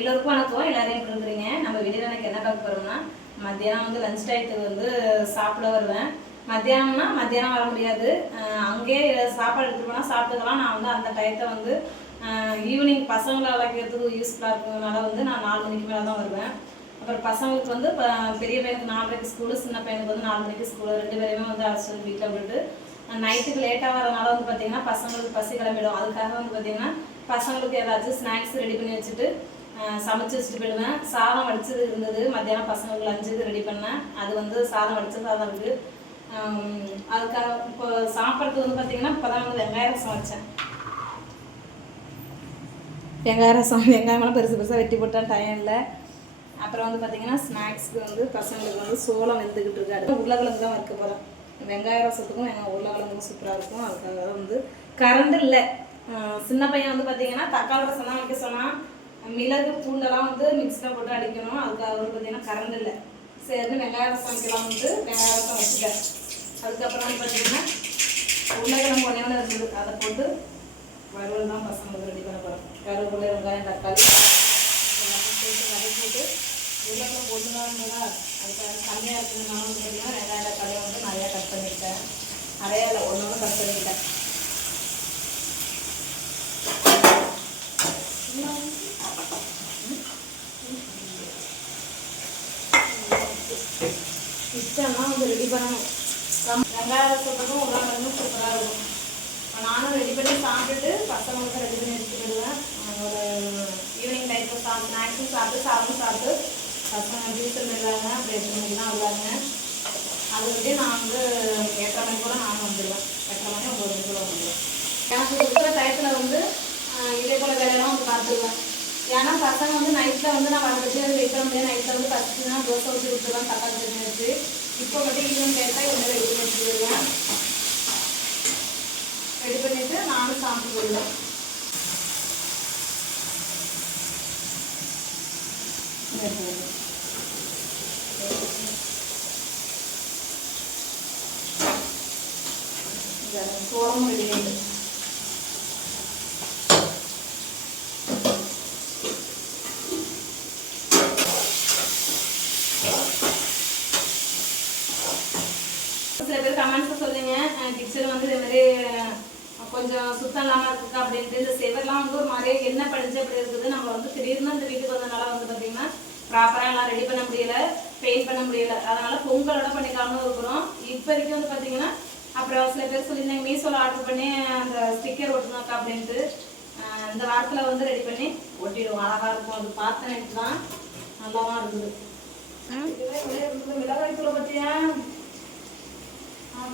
எல்லோருக்கும் வணக்கம். எல்லாரையும் எப்படி இருக்கிறீங்க? நம்ம வெளியில் எனக்கு என்ன பார்க்க போகிறோம்னா மத்தியானம் வந்து லஞ்ச் டயத்துக்கு வந்து சாப்பிட வருவேன். மத்தியானம்னா மத்தியானம் வர முடியாது. அங்கேயே சாப்பாடு எடுத்துகிட்டு போனால் சாப்பிட்டுக்கலாம். நான் வந்து அந்த டயத்தை வந்து ஈவினிங் பசங்களை அழைக்கிறதுக்கு யூஸ்ஃபுல்லாக இருக்கிறதுனால வந்து நான் நாலு மணிக்கு மேலே தான் வருவேன். அப்புறம் பசங்களுக்கு வந்து ப- பெரிய பையனுக்கு நாலரைக்கு ஸ்கூலு சின்ன பையனுக்கு வந்து நாலு மணிக்கு ஸ்கூலு ரெண்டு பேரையுமே வந்து அழைச்சிட்டு வீட்டில் விட்டுட்டு நைட்டுக்கு லேட்டாக வரனால வந்து பார்த்தீங்கன்னா பசங்களுக்கு பசி கிளம்பிடும். அதுக்காக வந்து பார்த்தீங்கன்னா பசங்களுக்கு ஏதாச்சும் ஸ்நாக்ஸ் ரெடி பண்ணி வச்சுட்டு சமைச்சு வச்சுட்டு போயிடுவேன். சாதம் வடிச்சது இருந்தது. மத்தியானம் பசங்களுக்கு லஞ்சுக்கு ரெடி பண்ணேன். அது வந்து சாதம் வடிச்ச சாதம் இருக்குது அதுக்காக இப்போ சாப்பிட்றதுக்கு வந்து பார்த்தீங்கன்னா இப்போ தான் வந்து வெங்காய ரசம் வச்சேன். வெங்காய ரசம் வெங்காயமெல்லாம் பெருசு பெருசாக வெட்டி போட்டால் டைம் இல்லை அப்புறம் வந்து பார்த்தீங்கன்னா ஸ்நாக்ஸ்க்கு வந்து பசங்களுக்கு வந்து சோளம் வெந்துக்கிட்டு இருக்காரு உருளைக்கிழங்கு தான் வைக்க போகிறேன் வெங்காய ரசத்துக்கும் எங்கள் உருளைக்கிழங்கும் சூப்பராக இருக்கும். அதுக்காக தான் வந்து கரண்ட் இல்லை. சின்ன பையன் வந்து பார்த்தீங்கன்னா தக்காளி ரசம் தான் வைக்க சொன்னான். மிளகு பூண்டெல்லாம் வந்து மிக்ஸில் போட்டு அடிக்கணும். அதுக்காக வந்து பார்த்தீங்கன்னா கரண்ட் இல்லை. சரி வெங்காய ரசம் வைக்கலாம் வந்து வெங்காய ரசம் வச்சுட்டேன். அதுக்கப்புறம் வந்து பார்த்தீங்கன்னா உருளைக்கிழங்கு ஒன்றே ஒன்று இருந்தது அதை போட்டு வறுவல் தான் பசங்களுக்கு ரெடி பண்ண போகிறோம் கருவேப்பிலை வெங்காயம் தக்காளி எல்லாத்தையும் போட்டு வதக்கிட்டு உருளைக்கிழங்கு போட்டு தான் இருந்ததா அதுக்காக கம்மியாக இருக்குதுனால வந்து பார்த்தீங்கன்னா வெங்காய தக்காளியை வந்து நிறையா கட் பண்ணிக்கிட்டேன் நிறையா இல்லை ஒன்று ஒன்று கட் பண்ணிக்கிட்டேன் கிச்சன்லாம் வந்து ரெடி பண்ணணும். கம்- வெங்காய ரசத்துக்கும் உருளைக்கிழங்கும் சூப்பராக இருக்கும். நானும் ரெடி பண்ணி சாப்பிட்டுட்டு பசங்களுக்கு ரெடி பண்ணி எடுத்துக்கிடுவேன் ஒரு ஈவினிங் டைத்தில் சாப்பிட்டு ஸ்நாக்ஸும் சாப்பிட்டு சாப்பிட்டு சாப்பிட்டு பசங்க டியூஷன் இல்லாங்க அப்படி எட்டு தான் வருவாங்க. அது வந்து நான் வந்து எட்டரை மணி கூட நானும் வந்துடுவேன். எட்டரை மணி ஒம்பது மணி கூட வந்துடுவேன். எனக்கு இருக்கிற டயத்தில் வந்து ஆஹ், இதே போல் வேலையெல்லாம் வந்து பார்த்துருவேன். ஏன்னா பசங்க வந்து நைட்டில் வந்து நான் வர வச்சு வைக்க முடியாது நைட்டில் வந்து பசிச்சுன்னா தோசை ஊற்றி விட்டுருவேன் தக்காளி சட்னி வச்சு. இப்போ மட்டும் ஈவினிங் கேட்டால் இவங்க ரெடி பண்ணி வச்சுருவேன் ரெடி பண்ணிவிட்டு நானும் சாப்பிட்டு போயிடுவேன் சோளமும் ரெடி ஆயிடுது சில பேர் கமெண்ட்ஸ் சொல்லுங்க. கிச்சன் வந்து இதே மாதிரி கொஞ்சம் சுத்தம் இல்லாமல் இருக்குக்கா அப்படின்ட்டு இந்த செவர்லாம் வந்து ஒரு மாதிரி என்ன படிஞ்சு அப்படி இருக்குது நம்ம வந்து திடீர்னு இந்த வீட்டுக்கு வந்தனால வந்து பார்த்தீங்கன்னா ப்ராப்பராக எல்லாம் ரெடி பண்ண முடியல பெயிண்ட் பண்ண முடியல. அதனால பொங்கலோட பண்ணிக்காம இருக்கிறோம். இப்போதைக்கு வந்து பார்த்தீங்கன்னா அப்புறம் சில பேர் சொல்லியிருந்தாங்க மீஷோவில் ஆர்டர் பண்ணி அந்த ஸ்டிக்கர் ஒட்டணுக்கா அப்படின்ட்டு. இந்த வாரத்தில் வந்து ரெடி பண்ணி ஒட்டிடுவோம் அழகாக இருக்கும். அது பார்த்த நேற்று தான். நல்லாதான் இருக்குது. இருக்குது. மிளகாய் தூளை பற்றியா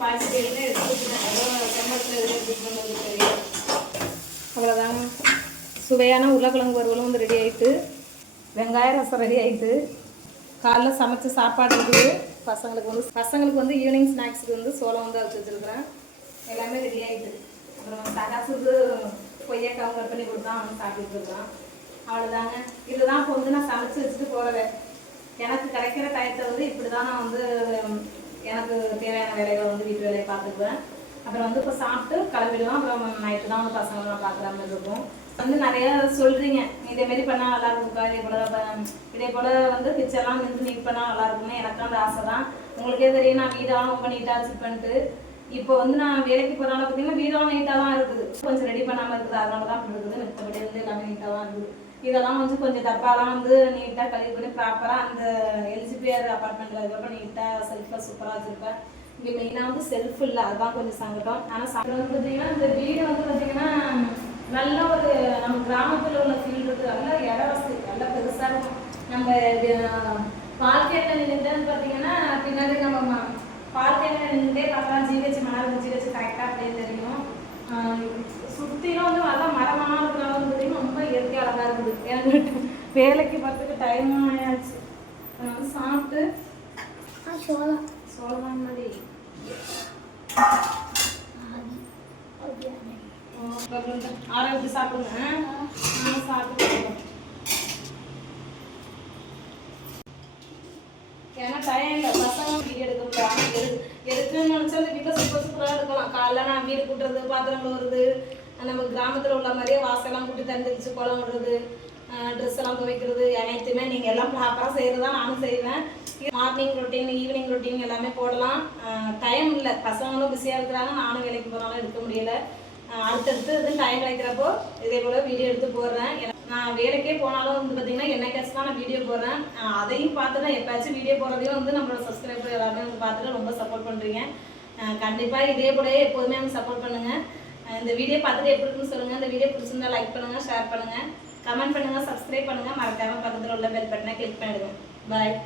இருந்து பாய்ச்சி எடுத்து எடுத்து வந்து தெரியும் அவ்வளோதாங்க சுவையான உருளைக்கிழங்கு வறுவலும் வந்து ரெடி ஆகிட்டு வெங்காய ரசம் ரெடி ஆகிட்டு காலைல சமைச்ச சாப்பாடு இருக்குது பசங்களுக்கு வந்து பசங்களுக்கு வந்து ஈவினிங் ஸ்நாக்ஸுக்கு வந்து சோளம் வந்து அரைச்சி வச்சுருக்குறேன். எல்லாமே ரெடி ஆகிட்டு அப்புறம் சகாசுக்கு கொய்யாக்காவும் கட் பண்ணி கொடுத்தான் அவன் சாப்பிட்டுட்டு இருக்கான் அவ்வளோதாங்க இதுதான் இப்போ வந்து நான் சமைச்சு வச்சுட்டு போகிறேன் எனக்கு கிடைக்கிற டயத்தை வந்து இப்படி தான் நான் வந்து எனக்கு தேவையான வேலைகள் வந்து வீட்டு வேலையை பார்த்துக்குவேன். அப்புறம் வந்து இப்போ சாப்பிட்டு கிளம்பிடுவோம் அப்புறம் நைட்டு தான் வந்து பசங்களை நான் பார்க்குற மாதிரி இருக்கும். வந்து நிறைய சொல்றீங்க. இதேமாரி பண்ணால் நல்லா இருக்கும்ப்பா. இதே போல இதே போல வந்து கிச்சன்லாம் வந்து நீட் பண்ணால் நல்லா இருக்கும்னு எனக்கு அந்த ஆசை தான். உங்களுக்கே தெரியும் நான் வீடெல்லாம் ரொம்ப நீட்டாக வச்சு பண்ணிட்டு இப்போ வந்து நான் வேலைக்கு போகிறனால பார்த்தீங்கன்னா வீடெல்லாம் நீட்டாக தான் இருக்குது. கொஞ்சம் ரெடி பண்ணாமல் இருக்குது. அதனால தான் இருக்குது. மற்றபடி வந்து எல்லாமே நீட்டாக தான் இருக்குது. இதெல்லாம் வந்து கொஞ்சம் டப்பாலாம் வந்து நீட்டாக கழுவி பண்ணி ப்ராப்பராக அந்த எல்ஜிபிஆர் அப்பார்ட்மெண்ட்டில் இருக்கிறப்ப நீட்டாக செல்ஃபாக சூப்பராக வச்சுருப்பேன். இங்கே மெயினாக வந்து செல்ஃப் இல்லை அதுதான் கொஞ்சம் சங்கடம். ஆனால் சங்கடம் வந்து பார்த்தீங்கன்னா இந்த வீடு வந்து பார்த்தீங்கன்னா நல்ல ஒரு நம்ம கிராமத்தில் உள்ள ஃபீல் இருக்குது நல்ல இட வசதி நல்லா பெருசாக இருக்கும். நம்ம பால்கேட்டில் நின்றுட்டு பார்த்தீங்கன்னா பின்னாடி நம்ம ம- பால்கேட்டில் நின்றுட்டே பார்க்கலாம் ஜிஹெச் மணல் ஜிஹெச் கரெக்டாக அப்படியே தெரியும். சுற்றிலும் வந்து நல்லா மரமாக வேலைக்கு பார்த்துட்டு டைமும் ஆயாச்சு. வந்து சாப்பிட்டு சோளம். சொல்லலாம் மாதிரி. ஆரோக்கியம் சாப்பிடுங்க. சாப்பிட்டு ஏன்னா டைம் இல்லை. பசங்க வீடியோ எடுக்க முடியாது எடு எடுக்கணும்னு நினச்சா அந்த வீட்டில் சூப்பர் சூப்பராக இருக்கலாம். காலைல நான் வீடு கூட்டுறது பாத்திரம் கழுவுறது நம்ம கிராமத்தில் உள்ள மாதிரியே வாசலாம் கூட்டி தந்துச்சு குளம் விடுறது ட்ரெஸ் எல்லாம் துவைக்கிறது அனைத்துமே நீங்கள் எல்லாம் ப்ராப்பராக செய்கிறது தான் நானும் செய்வேன். மார்னிங் ரொட்டீன் ஈவினிங் ரொட்டீன் எல்லாமே போடலாம். டைம் இல்லை. பசங்களும் பிஸியாக இருக்கிறாங்க. நானும் வேலைக்கு போனாலும் எடுக்க முடியல. அடுத்தடுத்து இது டைம் கிடைக்கிறப்போ இதே போல் வீடியோ எடுத்து போடுறேன். நான் வேலைக்கே போனாலும் வந்து பார்த்தீங்கன்னா என்னைக்காச்சும் தான் நான் வீடியோ போடுறேன். அதையும் பார்த்து தான் எப்பயாச்சும் வீடியோ போடுறதையும் வந்து நம்மளோட சப்ஸ்கிரைபர் எல்லாருமே வந்து பார்த்துட்டு ரொம்ப சப்போர்ட் பண்ணுறீங்க கண்டிப்பாக இதே போலவே எப்போதுமே வந்து சப்போர்ட் பண்ணுங்கள் இந்த வீடியோ பார்த்துட்டு எப்படி இருக்குன்னு சொல்லுங்கள் இந்த வீடியோ பிடிச்சிருந்தா லைக் பண்ணுங்கள் ஷேர் பண்ணுங்கள் கமெண்ட் பண்ணுங்கள் சப்ஸ்கிரைப் பண்ணுங்கள் மறக்காமல் பக்கத்தில் உள்ள பெல் பட்டனை கிளிக் பண்ணிடுங்க. பாய்